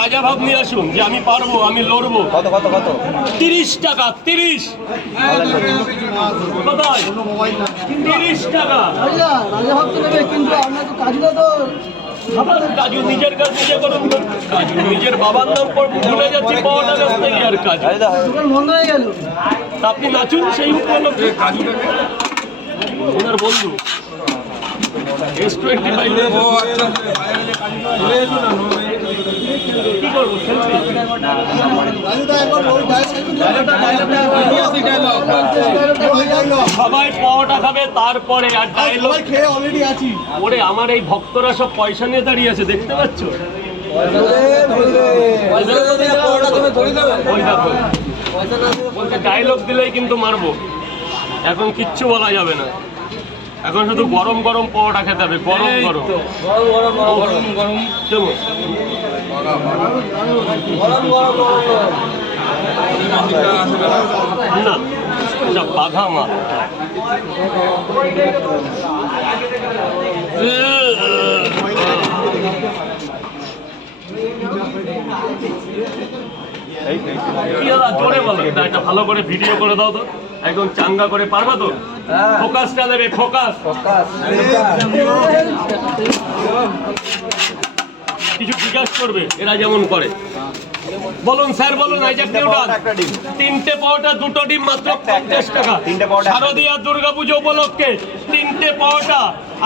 রাজা ভাব নিয়ে আসুন যে আমি পারবো, আমি লড়বো। কত কত কত 30 টাকা। 30 কোথায়? 30 টাকা। রাজা ভাব তো নেবে, কিন্তু আপনার তো কাজুটা তো কাজু নিজের কাজ নিজে করুন। কাজু নিজের বাবার নাম পর ভুলে যাচ্ছি, পাওয়াটা কাছ থেকে আর কাজ দোকান বন্ধ হয়ে গেল। আপনি নাচুন সেই উপলক্ষে। ওনার বন্ধু S25 কি করবো? সেলফি? সবাই পাওয়াটা খাবে তারপরে আর ডায়লগ খেয়ে অলরেডি আছি। ওরে আমার এই ভক্তরা সব পয়সা নিয়ে দাঁড়িয়ে আছে, দেখতে পাচ্ছ? বলছে ডায়লগ দিলেই কিন্তু মারবো। এখন কিচ্ছু বলা যাবে না, এখন শুধু গরম গরম পাওয়াটা খেতে হবে। গরম গরম কেমন? না এটা বাঘা মা। কি দাদা জোরে বলো, এটা ভালো করে ভিডিও করে দাও তো, একদম চাঙ্গা করে। পারবা তো? ফোকাসটা দেবে, ফোকাস। কিছু জিজ্ঞাসা করবে এরা যেমন করে। বলুন স্যার, বলুন। আইজাক নিউটন, 3টে পাওয়াটা 2টো ডিম মাত্র 50 টাকা। শারদীয়া দুর্গাপুজো উপলক্ষে 3টে পাওয়াটা,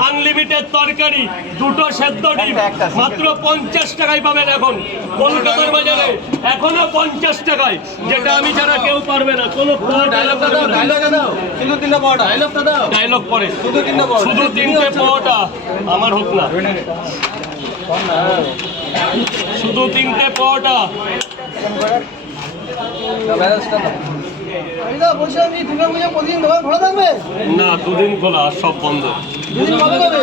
আনলিমিটেড তরকারি, 2টো সেদ্ধ ডিম মাত্র 50 টাকায় পাবেন এখন কলকাতার বাজারে। এখনো 50 টাকায়, যেটা আমি ছাড়া কেউ পারবে না। কোনো ডায়লগ পরে শুধু 3টে পাওয়াটা আমার হোক না, শুধু 3টে পাওয়াটা। বলছি আমি দুর্গা পুজো প্রতিদিন দোকান খোলা থাকবে? না, 2 দিন খোলা, সব বন্ধ। দুদিন কবে কবে?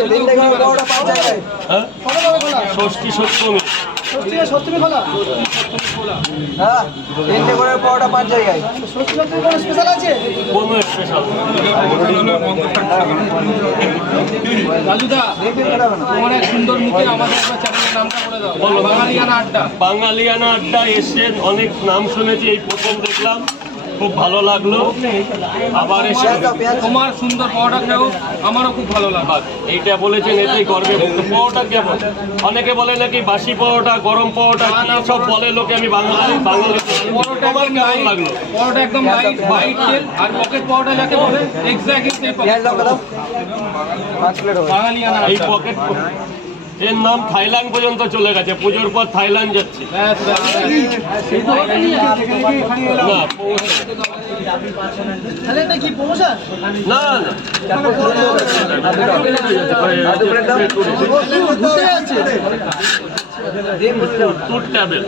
হ্যাঁ, কবে কবে খোলা? ষষ্ঠী সপ্তমী। ষষ্ঠী আর সপ্তমী খোলা? হ্যাঁ 3টে করে পাওয়াটা 5 জায়গায়। ষষ্ঠী সপ্তমী কোনো স্পেশাল আছে? কোনো স্পেশাল? রাজুদা, তোমার এক সুন্দর মুখে আমাদের একটা চ্যানেলের নামটা বলে দাও। বলো। বাঙালিয়ানা আড্ডা। বাঙালিয়ানা আড্ডা এসে অনেক নাম শুনেছি, এই প্রথম দেখলাম, খুব ভালো লাগলো। আবার এসে তোমার সুন্দর পাওয়াটা খেয়েও আমারও খুব ভালো লাগে। এইটা বলেছেন, এতেই গর্বে বলতে। পাওয়াটা কেমন? অনেকে বলে নাকি বাসি পাওয়াটা, গরম পাওয়াটা, কি সব বলে লোকে। আমি বাঙালি। পরোটা তোমার একদম কেমন লাইট, লাগলো? পরোটা একদম লাইট হোয়াইট তেল, আর পকেট পাওয়াটা যাকে বলে এক্স্যাক্টলি সেই পেঁয়াজ লঙ্কা দাও 5 প্লেট হবে। বাঙালিয়ানা এই পকেট এর নাম থাইল্যান্ড পর্যন্ত চলে গেছে। পুজোর পর থাইল্যান্ড যাচ্ছে। ব্যাস, ব্যাস। না তাহলে এটা কি প্রমোশন? না ঘুরতে যাচ্ছে? টুর ট্যাবেল